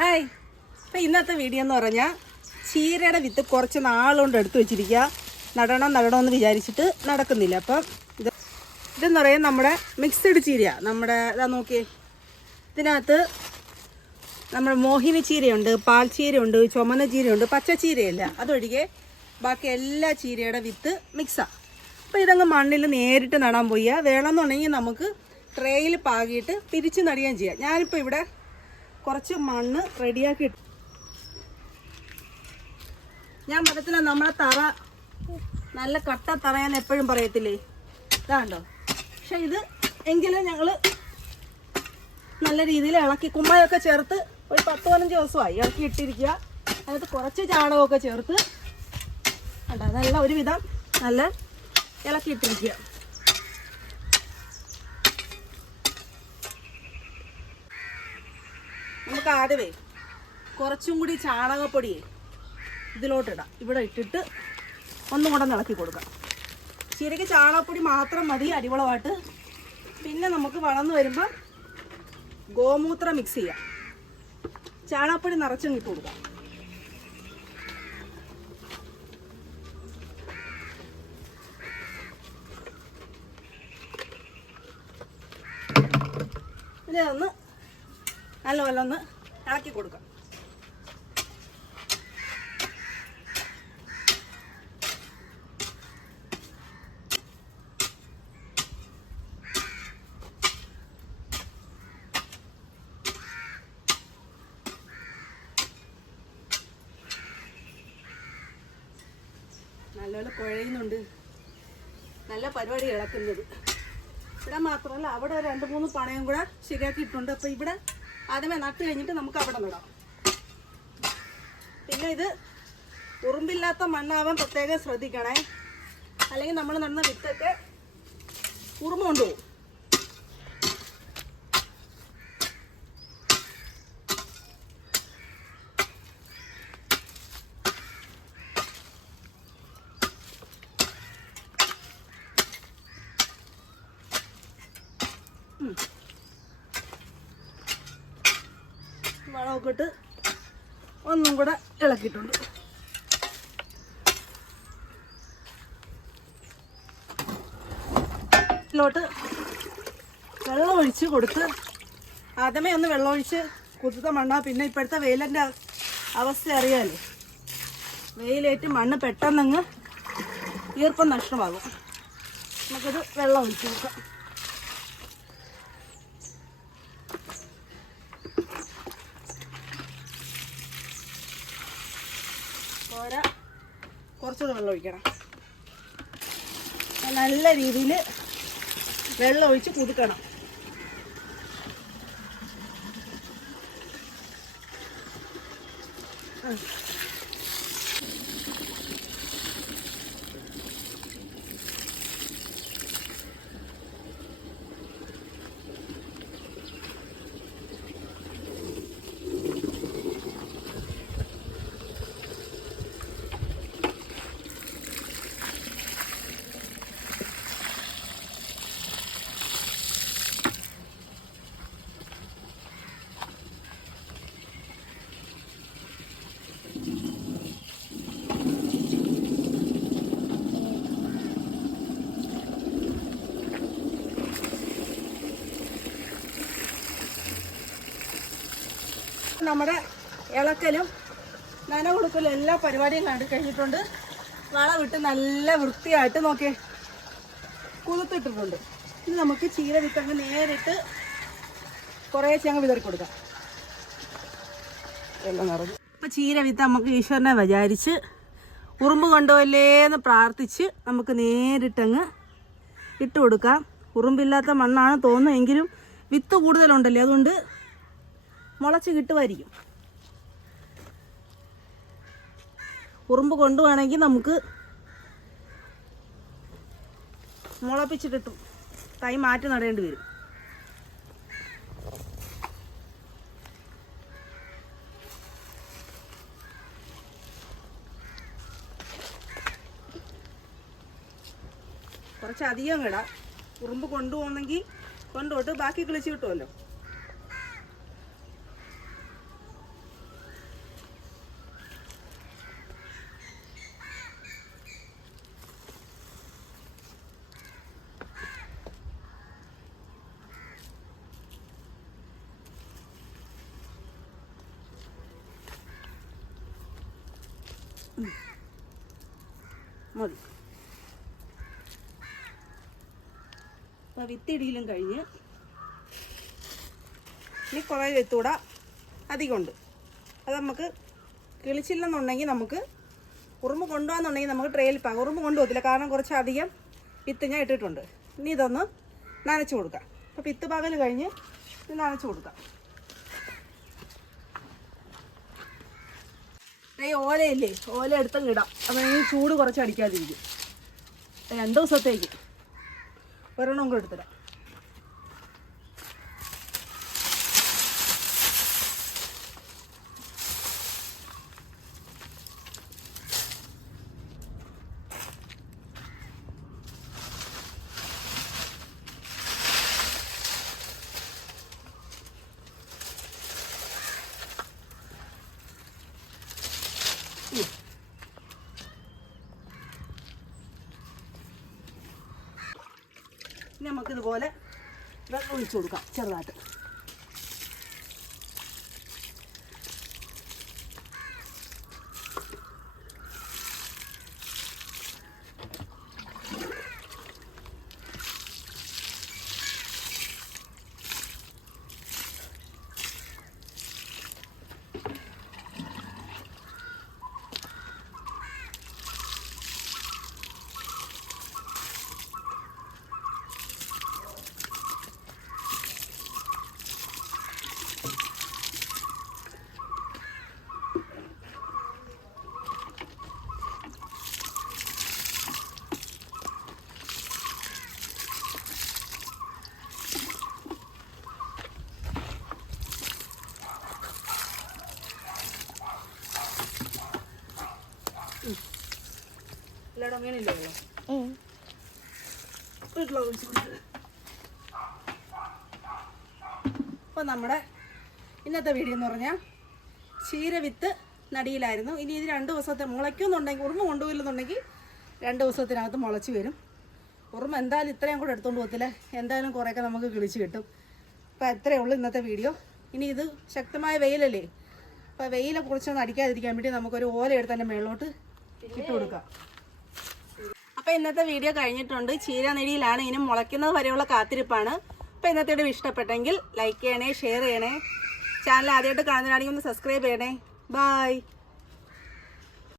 Hi. അപ്പം ഇന്നത്തെ video എന്ന് പറഞ്ഞാൽ ചീരയുടെ വിത്ത് കുറച്ച് നാളുകൊണ്ട് എടുത്തു വെച്ചിരിക്കുക നടണം നടണമെന്ന് വിചാരിച്ചിട്ട് നടക്കുന്നില്ല. അപ്പം ഇത് ഇതെന്ന് പറയാൻ നമ്മുടെ മിക്സ്ഡ് ചീര. നമ്മുടെ ഇതാ നോക്കിയേ. ഇതിനകത്ത് നമ്മുടെ മോഹിനി ചീരയുണ്ട് പാൽ ചീരയുണ്ട് ചുമന്ന ചീരയുണ്ട് പച്ച ചീരയില്ല. അതൊഴികെ ബാക്കി എല്ലാ ചീരയുടെ വിത്ത് മിക്സാണ് അപ്പോൾ ഇതങ്ങ് മണ്ണിൽ നേരിട്ട് നടാൻ പോയി വേണമെന്നുണ്ടെങ്കിൽ നമുക്ക് ട്രേയിൽ പാകിയിട്ട് പിരിച്ച് നടുകയും ചെയ്യാം. ഞാനിപ്പോൾ ഇവിടെ കുറച്ച് മണ്ണ് റെഡിയാക്കി ഇട്ടു. ഞാൻ പറയത്തില്ല നമ്മളെ തറ നല്ല കട്ട തറ ഞാൻ എപ്പോഴും പറയത്തില്ലേ? ഇതാണ്ടോ പക്ഷെ ഇത് എങ്കിലും ഞങ്ങൾ നല്ല രീതിയിൽ ഇളക്കി കുമ്മായൊക്കെ ചേർത്ത് ഒരു പത്ത് പതിനഞ്ച് ദിവസമായി ഇളക്കി ഇട്ടിരിക്കുക. അതിനകത്ത് കുറച്ച് ചാണകമൊക്കെ ചേർത്ത് കണ്ടോ? അതെല്ലാം ഒരുവിധം നല്ല ഇളക്കി ഇട്ടിരിക്കുക. നമുക്ക് കുറച്ചും കൂടി ചാണകപ്പൊടിയെ ഇതിലോട്ടിടാം. ഇവിടെ ഇട്ടിട്ട് ഒന്നും കൂടെ ഇളക്കി കൊടുക്കാം. ശരിക്കും ചാണകപ്പൊടി മാത്രം മതി അടിവളമായിട്ട്. പിന്നെ നമുക്ക് വളർന്നു വരുമ്പോൾ ഗോമൂത്രം മിക്സ് ചെയ്യാം. ചാണകപ്പൊടി നിറച്ചും ഇട്ട് കൊടുക്കാം. ഇതൊന്ന് നല്ലപോലെ ഒന്ന് ഇളക്കി കൊടുക്കാം. നല്ലപോലെ കുഴയുന്നുണ്ട് നല്ല പരിപാടി ഇളക്കുന്നത്. ഇവിടെ മാത്രമല്ല അവിടെ രണ്ട് മൂന്ന് പണയും കൂടെ ശരിയാക്കിയിട്ടുണ്ട്. അപ്പോൾ ഇവിടെ ആദ്യമേ നട്ട് കഴിഞ്ഞിട്ട് നമുക്ക് അവിടെ നടാം. പിന്നെ ഇത് ഉറുമ്പില്ലാത്ത മണ്ണാവാൻ പ്രത്യേകം ശ്രദ്ധിക്കണേ. അല്ലെങ്കിൽ നമ്മൾ നടന്ന വിത്തൊക്കെ ഉറുമ്പ് കൊണ്ടുപോകും. വളമൊക്കെ ഇട്ട് ഒന്നും കൂടെ ഇളക്കിയിട്ടുണ്ട്. ഇതിലോട്ട് വെള്ളം ഒഴിച്ച് കൊടുത്ത് ആദ്യമേ ഒന്ന് വെള്ളം ഒഴിച്ച് കുത്തുത്ത മണ്ണ പിന്നെ ഇപ്പോഴത്തെ വെയിലിന്റെ അവസ്ഥ അറിയാമല്ലോ വെയിലേറ്റ് മണ്ണ് പെട്ടെന്നങ്ങ് ഈർപ്പം നഷ്ടമാകും. നമുക്കത് വെള്ളം ഒഴിച്ച് കൊടുക്കാം. പോരാ കുറച്ചുകൂടെ വെള്ളം ഒഴിക്കണം. നല്ല രീതിയിൽ വെള്ളം ഒഴിച്ച് കുതുക്കണം. ആ. നമ്മുടെ ഇളക്കലും നന കൊടുക്കലും എല്ലാ പരിപാടിയും കണ്ടു കഴിഞ്ഞിട്ടുണ്ട്. വളവിട്ട് നല്ല വൃത്തിയായിട്ട് നോക്കിയേ കുതിർത്തിട്ടിട്ടുണ്ട്. ഇനി നമുക്ക് ചീര വിത്തങ്ങ് നേരിട്ട് കുറേശ്ശെ അങ്ങ് വിതറി കൊടുക്കാം. എല്ലാം നിറഞ്ഞു. ഇപ്പം ചീര വിത്ത് നമുക്ക് ഈശ്വരനെ വിചാരിച്ച് ഉറുമ്പ് കൊണ്ടുപോയില്ലേന്ന് പ്രാർത്ഥിച്ച് നമുക്ക് നേരിട്ടങ്ങ് ഇട്ട് കൊടുക്കാം. ഉറുമ്പില്ലാത്ത മണ്ണാണ് തോന്നുമെങ്കിലും വിത്ത് കൂടുതലുണ്ടല്ലേ? അതുകൊണ്ട് മുളച്ച് കിട്ടുമായിരിക്കും ഉറുമ്പ് കൊണ്ടുപോകണമെങ്കിൽ നമുക്ക് മുളപ്പിച്ചിട്ടിട്ടും തൈ മാറ്റി നടേണ്ടി വരും. കുറച്ചധികം കിടാം ഉറുമ്പ് കൊണ്ടുപോകുന്നെങ്കിൽ കൊണ്ടുപോട്ട് ബാക്കി കിളിച്ച് കിട്ടുമല്ലോ. മതി. അപ്പോൾ വിത്തിടിയിലും കഴിഞ്ഞ് ഇനി കുറേ വിത്തൂടെ അധികമുണ്ട്. അത് നമുക്ക് കിളിച്ചില്ലെന്നുണ്ടെങ്കിൽ നമുക്ക് ഉറുമ്പ് കൊണ്ടുപോകാന്നുണ്ടെങ്കിൽ നമുക്ക് ട്രെയിൽ പാകം. ഉറുമ്പ് കൊണ്ടുപോകത്തില്ല. കാരണം കുറച്ച് അധികം വിത്ത് ഞാൻ ഇട്ടിട്ടുണ്ട്. ഇനി ഇതൊന്ന് നനച്ചു കൊടുക്കാം. അപ്പോൾ വിത്ത് പകൽ കഴിഞ്ഞ് ഇത് നനച്ചു കൊടുക്കാം. ഈ ഓലയില്ലേ? ഓല എടുത്തങ്ങ് ഇടാം. അപ്പം ഈ ചൂട് കുറച്ച് അടിക്കാതിരിക്കും. രണ്ട് ദിവസത്തേക്ക്. ഒരെണ്ണം കൂടെ എടുത്തിടാം നമുക്കിതുപോലെ വെള്ളം ഒഴിച്ചു കൊടുക്കാം ചെറുതായിട്ട്. എല്ലായിടും അപ്പോൾ നമ്മുടെ ഇന്നത്തെ വീഡിയോ എന്ന് പറഞ്ഞാൽ ക്ഷീരവിത്ത് നടിയിലായിരുന്നു. ഇനി ഇത് രണ്ട് ദിവസത്തെ മുളയ്ക്കുന്നുണ്ടെങ്കിൽ ഉറുമ കൊണ്ടുപോയില്ലെന്നുണ്ടെങ്കിൽ രണ്ട് ദിവസത്തിനകത്ത് മുളച്ച് വരും. ഉറുമ എന്തായാലും ഇത്രയും കൂടെ എടുത്തുകൊണ്ട് പോകത്തില്ല? എന്തായാലും കുറേയൊക്കെ നമുക്ക് കിളിച്ച് കിട്ടും. അപ്പോൾ അത്രയേ ഉള്ളൂ ഇന്നത്തെ വീഡിയോ ഇനി ഇത് ശക്തമായ വെയിലല്ലേ? അപ്പോൾ വെയിലെ കുറിച്ചൊന്നും അടിക്കാതിരിക്കാൻ വേണ്ടി നമുക്കൊരു ഓല എടുത്ത് തന്നെ മേളിലോട്ട് ഇട്ട് കൊടുക്കാം അപ്പോൾ ഇന്നത്തെ വീഡിയോ കഴിഞ്ഞിട്ടുണ്ട്. ചീരനെടിയിലാണ്. ഇനി മുളയ്ക്കുന്നത് വരെയുള്ള കാത്തിരിപ്പാണ്. അപ്പോൾ ഇന്നത്തെ വീഡിയോ ഇഷ്ടപ്പെട്ടെങ്കിൽ ലൈക്ക് ചെയ്യണേ ഷെയർ ചെയ്യണേ. ചാനൽ ആദ്യമായിട്ട് കാണുന്നതാണെങ്കിൽ ഒന്ന് സബ്സ്ക്രൈബ് ചെയ്യണേ. ബായ്